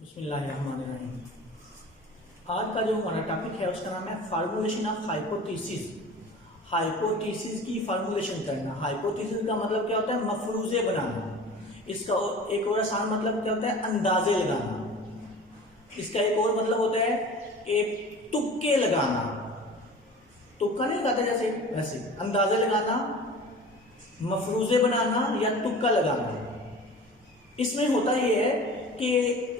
बिस्मिल्लाहिर्रहमानिर्रहीम। आज का जो हमारा टॉपिक है उसका नाम है फार्मूलेशन ऑफ हाइपोथेसिस। हाइपोथेसिस की फार्मूलेशन करना। हाइपोथेसिस का मतलब क्या होता है? मफरूजे बनाना। इसका एक और आसान मतलब क्या होता है? अंदाजे लगाना। इसका एक और मतलब होता है एक तुक्के लगाना। तुक्का नहीं लगाता जैसे वैसे अंदाजे लगाना, मफरूजे बनाना या तुक्का लगाना। इसमें होता यह है कि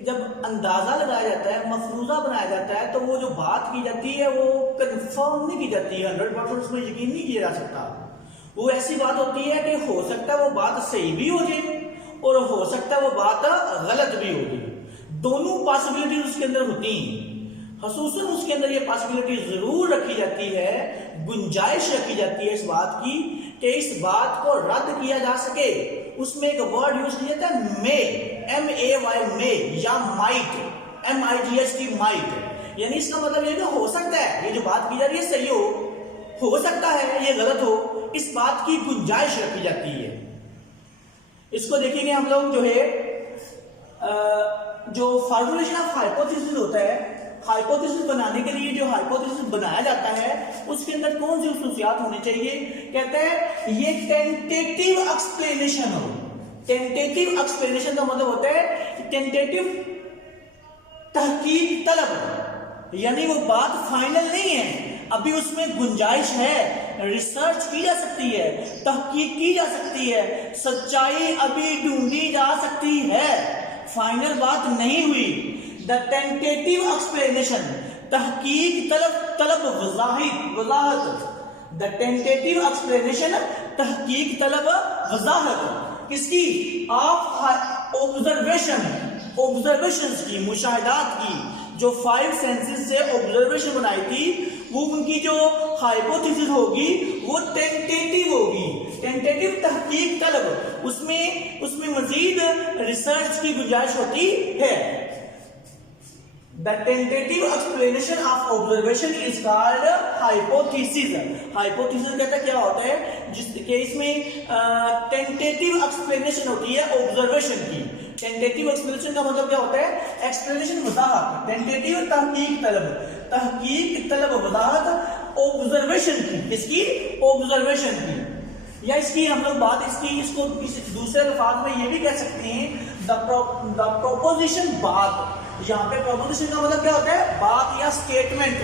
जब अंदाजा लगाया जाता है, मफरूजा बनाया जाता है, तो वो जो बात की जाती है वो कंफर्म नहीं की जाती है, 100% उसमें यकीन नहीं किया जा सकता। वो ऐसी बात होती है कि हो सकता है वो बात सही भी हो जाए और हो सकता है वो बात गलत भी हो जाए। दोनों पॉसिबिलिटी उसके अंदर होती हैं। खसूसन उसके अंदर ये पॉसिबिलिटी जरूर रखी जाती है, गुंजाइश रखी जाती है इस बात की कि इस बात को रद्द किया जा सके। उसमें एक वर्ड यूज किया जाता है मे, MAY मे, या माइट, MIGHT माइट। यानी इसका मतलब ये हो सकता है ये जो बात की जा रही है सही हो सकता है ये गलत हो, इस बात की गुंजाइश रखी जाती है। इसको देखेंगे हम लोग जो है जो फार्मूलेशन ऑफ हाइपोथेसिस होता है। हाइपोथेसिस बनाने के लिए जो हाइपोथेसिस बनाया जाता है उसके अंदर कौन सी खसूसियात होनी चाहिए? कहते हैं ये टेंटेटिव एक्सप्लेनेशन हो। टेंटेटिव एक्सप्लेनेशन का मतलब होता है टेंटेटिव तहकीक तलब, यानी वो बात फाइनल नहीं है, अभी उसमें गुंजाइश है, रिसर्च की जा सकती है, तहकीक की जा सकती है, सच्चाई अभी ढूंढी जा सकती है, फाइनल बात नहीं हुई। द टेंटेटिव एक्सप्लेनेशन, तहकीक तलब वजाहत। द टेंटेटिव एक्सप्लेनेशन, तहकीक तलब वजाहत किसकी? ऑफ ऑब्जर्वेशंस की, मुशाहिदात की। जो 5 सेंसेस से ऑब्जर्वेशन बनाई थी वो उनकी जो हाइपोथेसिस होगी वो टेंटेटिव होगी, टेंटेटिव तहकीक तलब, उसमें मजीद रिसर्च की गुंजाइश होती है। The tentative explanation of observation is called hypothesis. Hypothesis कहता क्या होता है? जिस केस में टेंटेटिव एक्सप्लेनेशन होती है ऑब्जर्वेशन की। टेंटेटिव एक्सप्लेनेशन का मतलब क्या होता है? एक्सप्लेनेशन वजाहत, टेंटेटिव तहकीक तलब वजाहत ऑब्जर्वेशन की। इसकी ऑब्जर्वेशन की, या इसकी हम लोग बात इसको दूसरे अल्फाज में ये भी कह सकते हैं द प्रोपोजिशन बात। यहाँ पे प्रोपोजिशन का मतलब क्या होता है? बात या स्टेटमेंट।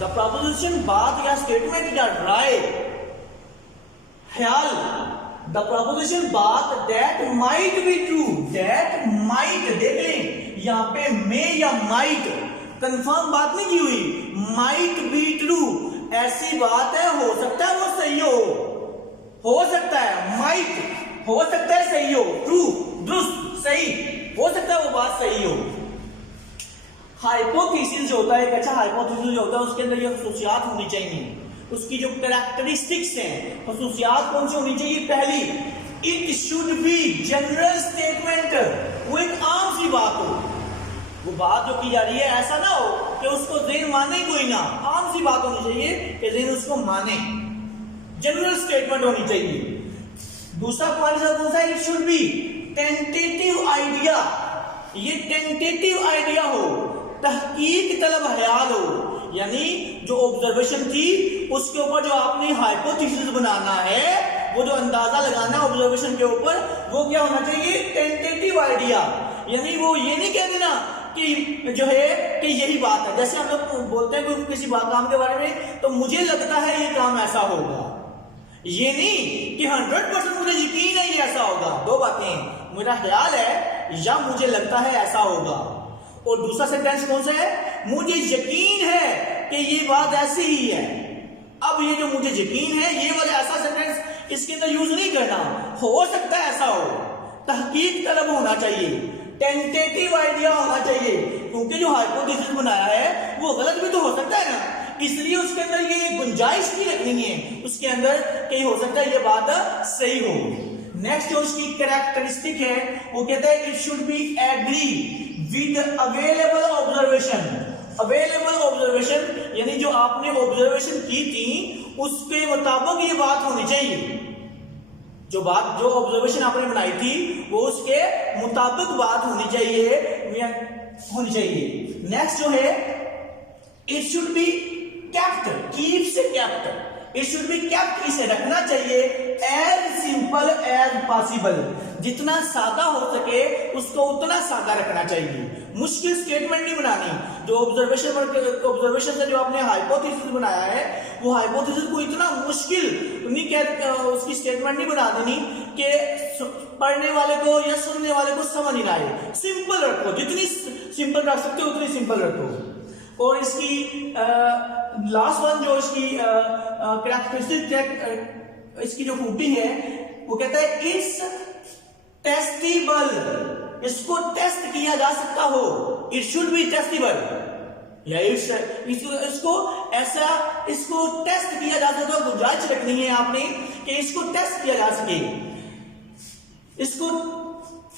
द प्रोपोजिशन बात या स्टेटमेंट या राय, ख्याल। द प्रोपोजिशन बात that might be true, that might, देख लें यहाँ पे मे या माइट, कंफर्म बात नहीं की हुई, माइट बी ट्रू, ऐसी बात है हो सकता है वो सही हो सकता है, माइट हो सकता है सही हो, ट्रू दुरुस्त सही हो सकता है वो बात सही हो। हाइपोथेसिस जो होता है, एक अच्छा हाइपोथेसिस जो होता है उसके अंदर ये खसूसियात होनी चाहिए, उसकी जो कैरेक्टरिस्टिक्स हैं, खसूसियात कौन सी होनी चाहिए? पहली, it should B general statement, वो एक आम सी बात हो। वो बात जो की जा रही है ऐसा ना हो कि उसको ज़हन माने कोई ना, आम सी बात होनी चाहिए कि ज़हन उसको माने, जनरल स्टेटमेंट होनी चाहिए। दूसरा पॉइंट कौन सा? It should B tentative idea, ये टेंटेटिव आइडिया हो, तहकीक तलब ख्याल हो, यानी जो ऑब्जर्वेशन थी उसके ऊपर जो आपने हाइपोथेसिस बनाना है, वो जो अंदाजा लगाना है ऑब्जर्वेशन के ऊपर, वो क्या होना चाहिए? Tentative idea. यानी वो ये नहीं कह देना कि जो है कि यही बात है। जैसे हम लोग बोलते हैं कोई किसी काम के बारे में, तो मुझे लगता है ये काम ऐसा होगा, ये नहीं कि 100% मुझे यकीन है ये ऐसा होगा। दो बातें, मेरा ख्याल है या मुझे लगता है ऐसा होगा। और दूसरा सेंटेंस कौन सा है? मुझे यकीन है कि ये बात ऐसी ही है। अब ये जो मुझे यकीन है, ये वाला ऐसा सेंटेंस इसके अंदर यूज नहीं करना, हो सकता है ऐसा हो, तहकीक तलब होना चाहिए, टेंटेटिव आइडिया होना चाहिए, क्योंकि जो हाइपोथेसिस बनाया है वो गलत भी तो हो सकता है ना, इसलिए उसके अंदर ये गुंजाइश भी रखनी है उसके अंदर कि हो सकता है ये बात सही हो। नेक्स्ट जो उसकी कैरेक्टरिस्टिक है वो कहता है it should be agree with available observation. Available observation यानी जो आपने ऑब्जर्वेशन की थी उसके मुताबिक ये बात होनी चाहिए। जो ऑब्जर्वेशन आपने बनाई थी वो उसके मुताबिक बात होनी चाहिए। नेक्स्ट जो है, it should be kept, keep से kept, it should be kept, इसे रखना चाहिए एज सिंपल एज पॉसिबल, जितना सादा हो सके उसको उतना सादा रखना चाहिए। मुश्किल स्टेटमेंट नहीं बनानी। जो ऑब्जर्वेशन से जो आपने हाइपोथेसिस बनाया है वो हाइपोथेसिस को इतना मुश्किल नहीं उसकी स्टेटमेंट नहीं बना देनी कि पढ़ने वाले को या सुनने वाले को समझ नहीं आए। सिंपल रखो, जितनी सिंपल रख सकते हो उतनी सिंपल रखो। और इसकी लास्ट वन जो इसकी कैरेक्टरिस्टिक इसकी जो खूबी है वो कहता है इट्स टेस्टेबल, इसको टेस्ट किया जा सकता हो। इट शुड बी टेस्टेबल, या इसको टेस्ट किया जा सकता हो। गुंजाइश रखनी है आपने कि इसको टेस्ट किया जा सके। इसको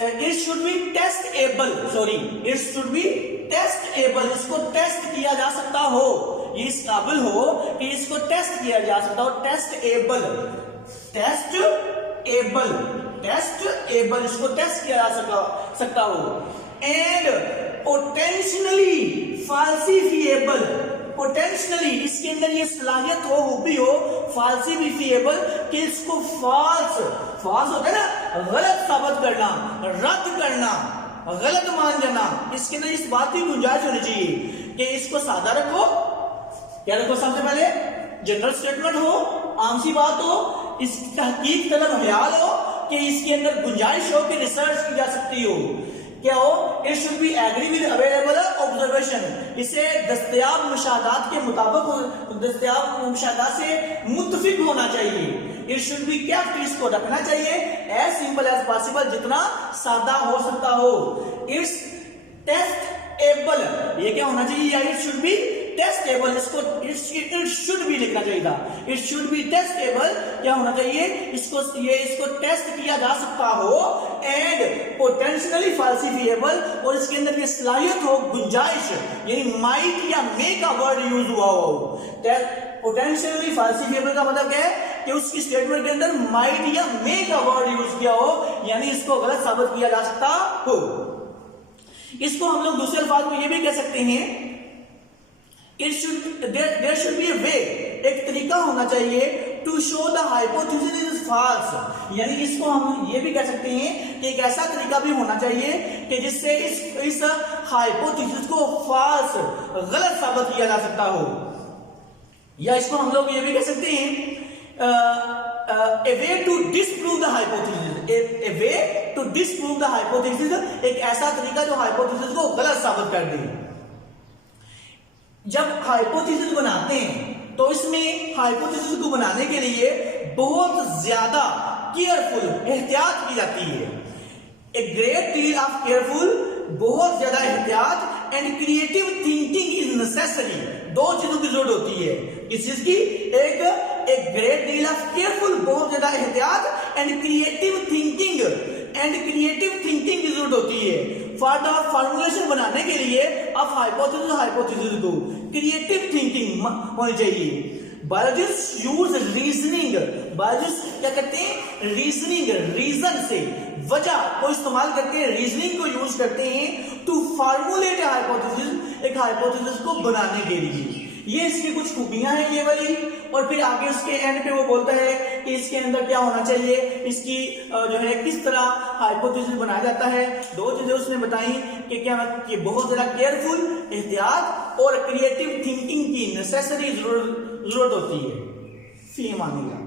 it should B testable, sorry it should B testable, इसको टेस्ट किया जा सकता हो, ये इस काबिल हो कि इसको टेस्ट किया जा सकता हो। टेस्टेबल, इसको टेस्ट किया जा सकता हो। एंड पोटेंशियली फाल्सिफिएबल, पोटेंशियली इसके अंदर ये सलाहियत हो भी हो फाल्सिफिएबल कि इसको फॉल्स होता है ना, गलत साबित करना, रद्द करना, गलत मान जाना, इसके अंदर इस बात की गुंजाइश होनी चाहिए कि इसको सादा रखो। क्या रखो? सबसे पहले जनरल स्टेटमेंट हो, आम सी बात हो, इस तहकीक तलब ख्याल हो कि इसके अंदर गुंजाइश हो कि रिसर्च की जा सकती हो। क्या हो? It should be agree with available observation, इसे दस्तयाब मुशाहदात के मुताबिक, दस्तयाब मुशाहदात से मुत्तफिक होना चाहिए। इट शुड बी केप्ट, इसको रखना चाहिए एज सिंपल एज पॉसिबल, जितना सादा हो सकता हो। इट्स टेस्टेबल, ये क्या होना चाहिए? या इट शुड बी टेस्टेबल, इसको इट शुड बी लिखना चाहिए था। इट शुड बी टेस्टेबल, क्या होना चाहिए? इसको टेस्ट किया जा सकता हो। एंड पोटेंशियली फाल्सिफिएबल, और इसके अंदर ये सलाहियत हो, गुंजाइश, यानी माइट या मे का वर्ड यूज हुआ हो। पोटेंशियली फाल्सिफिएबल का मतलब क्या है कि उसकी स्टेटमेंट के अंदर माइट या मे का वर्ड यूज किया हो, यानी इसको गलत साबित किया जा सकता हो। इसको हम लोग दूसरे अल्फाज में ये भी कह सकते हैं, there should be a way, एक तरीका होना चाहिए to show the hypothesis is false, यानी इसको हम ये भी कह सकते हैं कि एक ऐसा तरीका भी होना चाहिए कि जिससे इस हाइपोथेसिस को false, गलत साबित किया जा सकता हो। या इसको हम लोग ये भी कह सकते हैं a way to disprove the hypothesis, a way to disprove the hypothesis, एक ऐसा तरीका जो हाइपोथेसिस को गलत साबित कर दे। जब हाइपोथेसिस बनाते हैं तो इसमें हाइपोथेसिस को बनाने के लिए बहुत ज्यादा केयरफुल, एहतियात की जाती है। A great deal of careful, बहुत ज्यादा एहतियात, and creative thinking is necessary, दो चीजों की जरूरत होती है। किस चीज की? एक ग्रेट डील ऑफ केयरफुल, बहुत ज्यादा एहतियात, एंड क्रिएटिव थिंकिंग की जरूरत होती है। फॉर द फॉर्मुलेशन बनाने के लिए अब हाइपोथेसिस को क्रिएटिव थिंकिंग होनी चाहिए। बायोलॉजिस्ट यूज रीजनिंग, बायोलॉजिस्ट क्या करते हैं? रीजनिंग, रीजन से, वजह को इस्तेमाल करके रीजनिंग को यूज करते हैं टू फॉर्मुलेट हाइपोथेसिस, एक हाइपोथेसिस को बनाने के लिए। ये इसकी कुछ खूबियां हैं ये वाली। और फिर आगे उसके एंड पे वो बोलता है कि इसके अंदर क्या होना चाहिए, इसकी जो है किस तरह हाइपोथेसिस बनाया जाता है। दो चीजें उसने बताई कि क्या कि बहुत ज्यादा केयरफुल, एहतियात, और क्रिएटिव थिंकिंग की नेसेसरी जरूरत होती है। फी मानेगा।